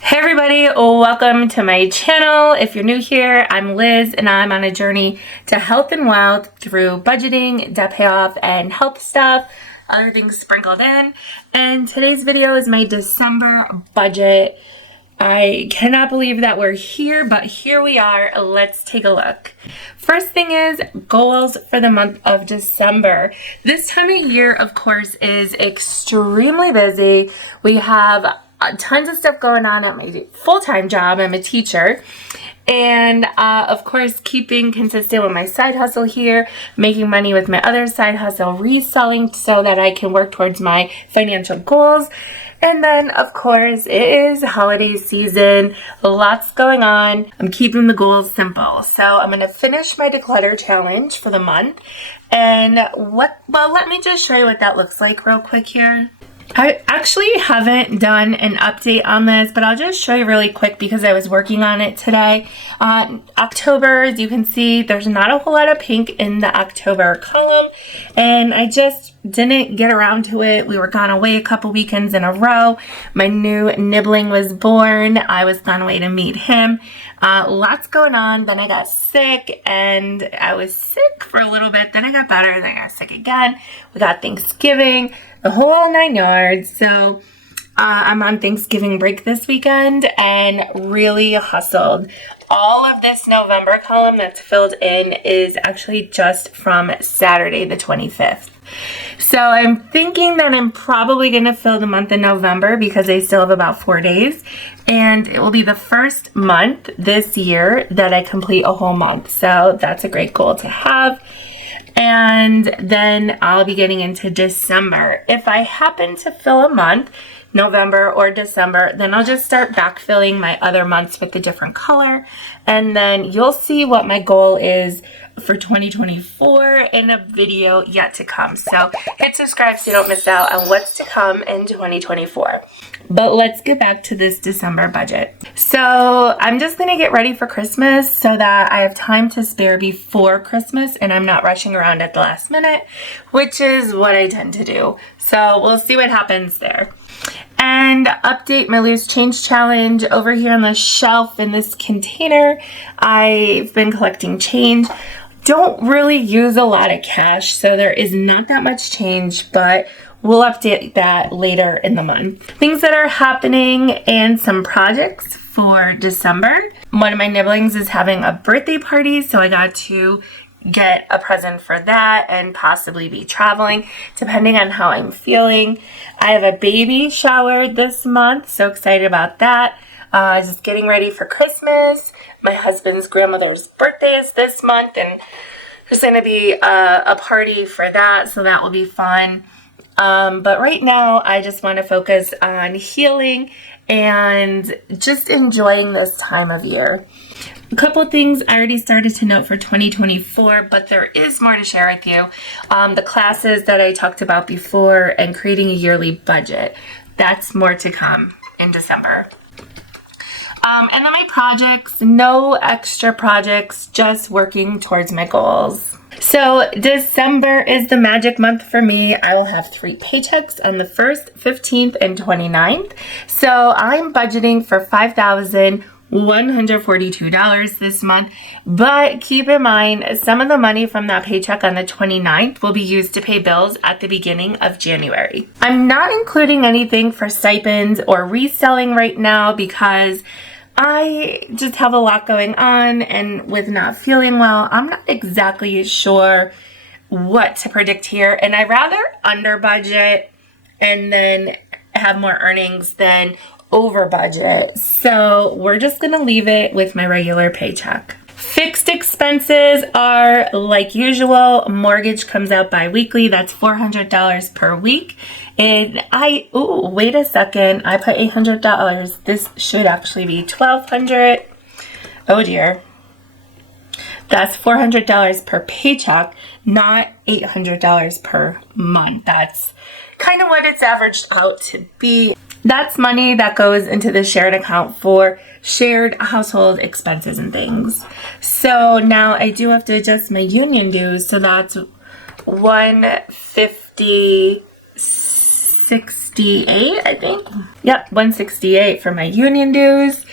Hey everybody, welcome to my channel. If you're new here, I'm Liz and I'm on a journey to health and wealth through budgeting, debt payoff, and health stuff, other things sprinkled in. And today's video is my December budget. I cannot believe that we're here, but here we are. Let's take a look. First thing is goals for the month of December. This time of year, of course, is extremely busy. We have tons of stuff going on at my full-time job. I'm a teacher. And of course, keeping consistent with my side hustle here, making money with my other side hustle, reselling so that I can work towards my financial goals. And then, of course, it is holiday season. Lots going on. I'm keeping the goals simple. So I'm going to finish my declutter challenge for the month. And let me just show you what that looks like real quick here. I actually haven't done an update on this, but I'll just show you really quick because I was working on it today. October, as you can see, there's not a whole lot of pink in the October column, and I just didn't get around to it. We were gone away a couple weekends in a row. My new nibbling was born. I was gone away to meet him. Lots going on. Then I got sick, and I was sick for a little bit. Then I got better, then I got sick again. We got Thanksgiving, the whole 9 yards. So I'm on Thanksgiving break this weekend and really hustled. All of this November column that's filled in is actually just from Saturday the 25th. So I'm thinking that I'm probably going to fill the month of November because I still have about 4 days. And it will be the first month this year that I complete a whole month. So that's a great goal to have. And then I'll be getting into December. If I happen to fill a month, November or December, then I'll just start backfilling my other months with a different color. And then you'll see what my goal is for 2024 in a video yet to come. So hit subscribe so you don't miss out on what's to come in 2024. But let's get back to this December budget. So I'm just going to get ready for Christmas so that I have time to spare before Christmas and I'm not rushing around at the last minute, which is what I tend to do. So we'll see what happens there. And update my loose change challenge over here on the shelf in this container. I've been collecting change. Don't really use a lot of cash, so there is not that much change, but we'll update that later in the month. Things that are happening and some projects for December. One of my nibblings is having a birthday party, so I got to get a present for that and possibly be traveling depending on how I'm feeling. I have a baby shower this month, so excited about that. Just getting ready for Christmas. My husband's grandmother's birthday is this month, and there's going to be a party for that, so that will be fun. But right now, I just want to focus on healing and just enjoying this time of year. A couple of things I already started to note for 2024, but there is more to share with you. The classes that I talked about before and creating a yearly budget. That's more to come in December. And then my projects, no extra projects, just working towards my goals. So December is the magic month for me. I will have 3 paychecks on the 1st, 15th, and 29th. So I'm budgeting for $5,142 this month, but keep in mind some of the money from that paycheck on the 29th will be used to pay bills at the beginning of January. I'm not including anything for stipends or reselling right now because I just have a lot going on, and with not feeling well, I'm not exactly sure what to predict here, and I'd rather under budget and then have more earnings than over budget. So we're just going to leave it with my regular paycheck. Fixed expenses are like usual. Mortgage comes out bi-weekly. That's $400 per week. And wait a second. I put $800. This should actually be $1,200. Oh dear. That's $400 per paycheck, not $800 per month. That's kind of what it's averaged out to be. That's money that goes into the shared account for shared household expenses and things. So now I do have to adjust my union dues. So that's $156 $168, I think. Yep, $168 for my union dues.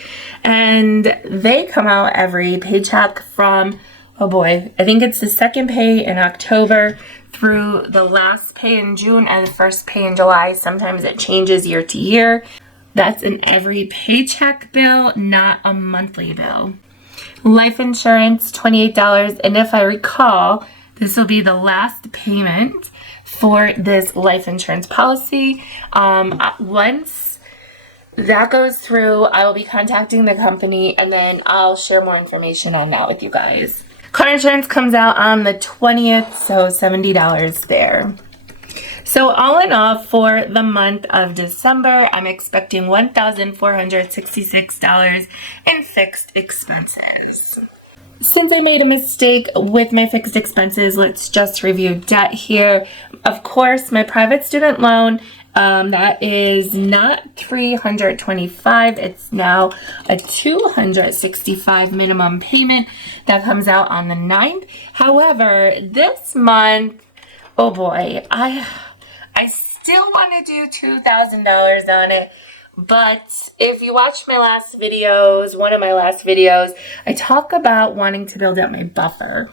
And they come out every paycheck from, oh boy, I think it's the second pay in October through the last pay in June and the first pay in July. Sometimes it changes year to year. That's an every paycheck bill, not a monthly bill. Life insurance, $28. And if I recall, this will be the last payment for this life insurance policy. Once that goes through, I will be contacting the company, and then I'll share more information on that with you guys. Car insurance comes out on the 20th, so $70 there. So all in all, for the month of December, I'm expecting $1,466 in fixed expenses. Since I made a mistake with my fixed expenses, let's just review debt here. Of course, my private student loan, that is not $325. It's now a $265 minimum payment that comes out on the 9th. However, this month, oh boy, I still want to do $2,000 on it. But if you watched my last videos, one of my last videos, I talk about wanting to build up my buffer.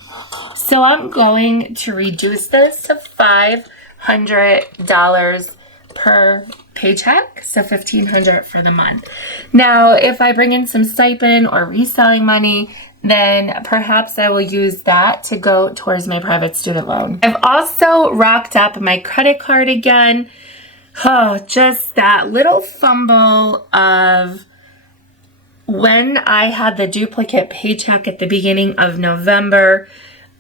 So I'm going to reduce this to $500 per paycheck, so $1,500 for the month. Now, if I bring in some stipend or reselling money, then perhaps I will use that to go towards my private student loan. I've also racked up my credit card again. Oh, just that little fumble of when I had the duplicate paycheck at the beginning of November.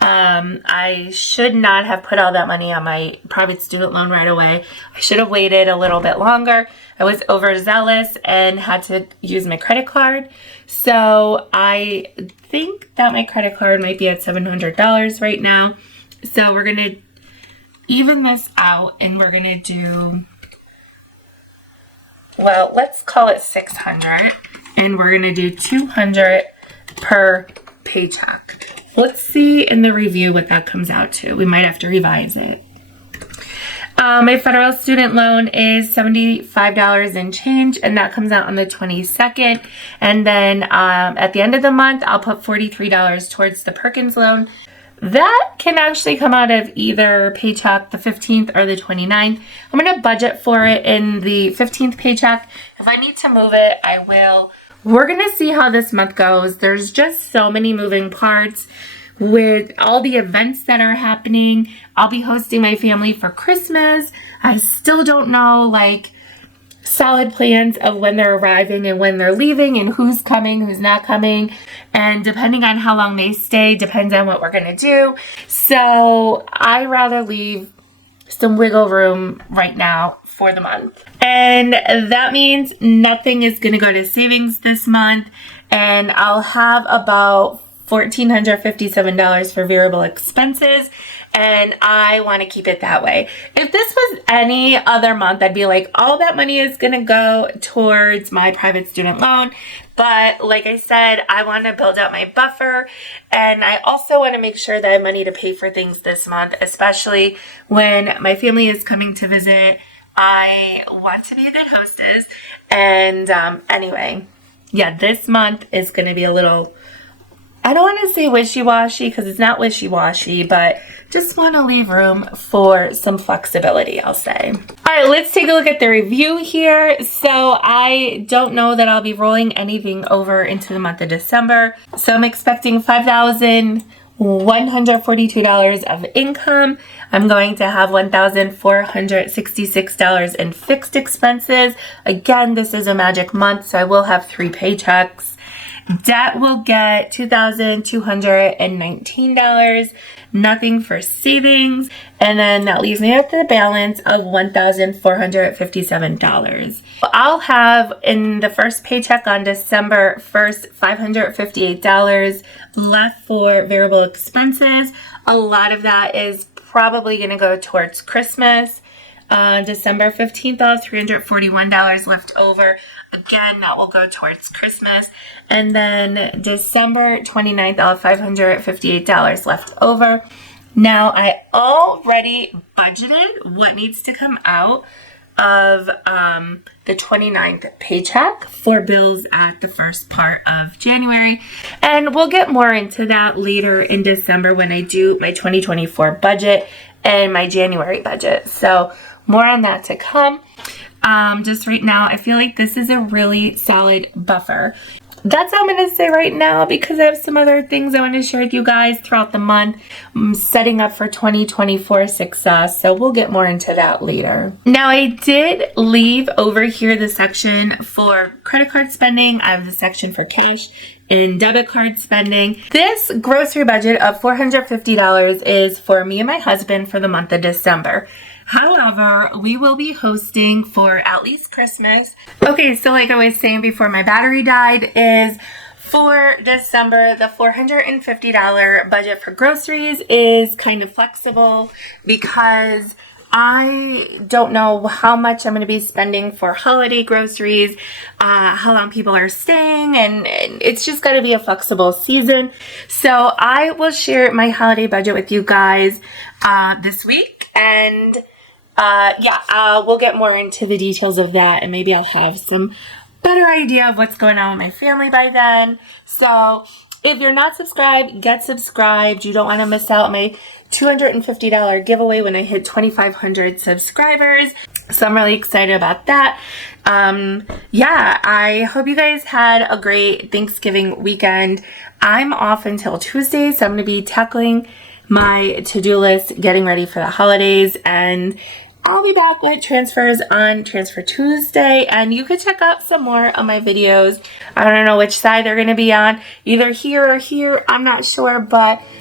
I should not have put all that money on my private student loan right away. I should have waited a little bit longer. I was overzealous and had to use my credit card. So I think that my credit card might be at $700 right now. So we're going to even this out, and we're going to do, well, let's call it $600, and we're going to do $200 per paycheck. Let's see in the review what that comes out to. We might have to revise it. My federal student loan is $75 and change, and that comes out on the 22nd. And then at the end of the month, I'll put $43 towards the Perkins loan. That can actually come out of either paycheck the 15th or the 29th. I'm going to budget for it in the 15th paycheck. If I need to move it, I will. We're going to see how this month goes. There's just so many moving parts with all the events that are happening. I'll be hosting my family for Christmas. I still don't know, solid plans of when they're arriving and when they're leaving and who's coming, who's not coming. And depending on how long they stay, depends on what we're going to do. So I rather leave some wiggle room right now for the month. And that means nothing is going to go to savings this month. And I'll have about $1,457 for variable expenses. And I want to keep it that way. If this was any other month, I'd be like, all that money is going to go towards my private student loan. But like I said, I want to build up my buffer. And I also want to make sure that I have money to pay for things this month, especially when my family is coming to visit. I want to be a good hostess. And anyway, yeah, this month is going to be a little, I don't want to say wishy-washy because it's not wishy-washy, but just want to leave room for some flexibility, I'll say. All right, let's take a look at the review here. So I don't know that I'll be rolling anything over into the month of December. So I'm expecting $5,142 of income. I'm going to have $1,466 in fixed expenses. Again, this is a magic month, so I will have 3 paychecks. Debt will get $2,219, nothing for savings, and then that leaves me with the balance of $1,457. I'll have in the first paycheck on December 1st, $558 left for variable expenses. A lot of that is probably going to go towards Christmas. December 15th, I'll have $341 left over. Again, that will go towards Christmas. And then December 29th, I'll have $558 left over. Now, I already budgeted what needs to come out of the 29th paycheck for bills at the first part of January. And we'll get more into that later in December when I do my 2024 budget and my January budget. So more on that to come. Just right now, I feel like this is a really solid buffer. That's all I'm going to say right now because I have some other things I want to share with you guys throughout the month. I'm setting up for 2024 success, so we'll get more into that later. Now, I did leave over here the section for credit card spending. I have the section for cash and debit card spending. This grocery budget of $450 is for me and my husband for the month of December. However, we will be hosting for at least Christmas. Okay, so like I was saying before my battery died, is for December, the $450 budget for groceries is kind of flexible because I don't know how much I'm going to be spending for holiday groceries, how long people are staying, and it's just got to be a flexible season. So I will share my holiday budget with you guys this week, and we'll get more into the details of that, and maybe I'll have some better idea of what's going on with my family by then. So if you're not subscribed, get subscribed. You don't want to miss out on my $250 giveaway when I hit 2,500 subscribers. So I'm really excited about that. I hope you guys had a great Thanksgiving weekend. I'm off until Tuesday, so I'm going to be tackling my to-do list, getting ready for the holidays, and I'll be back with transfers on Transfer Tuesday, and you could check out some more of my videos. I don't know which side they're going to be on, either here or here, I'm not sure, but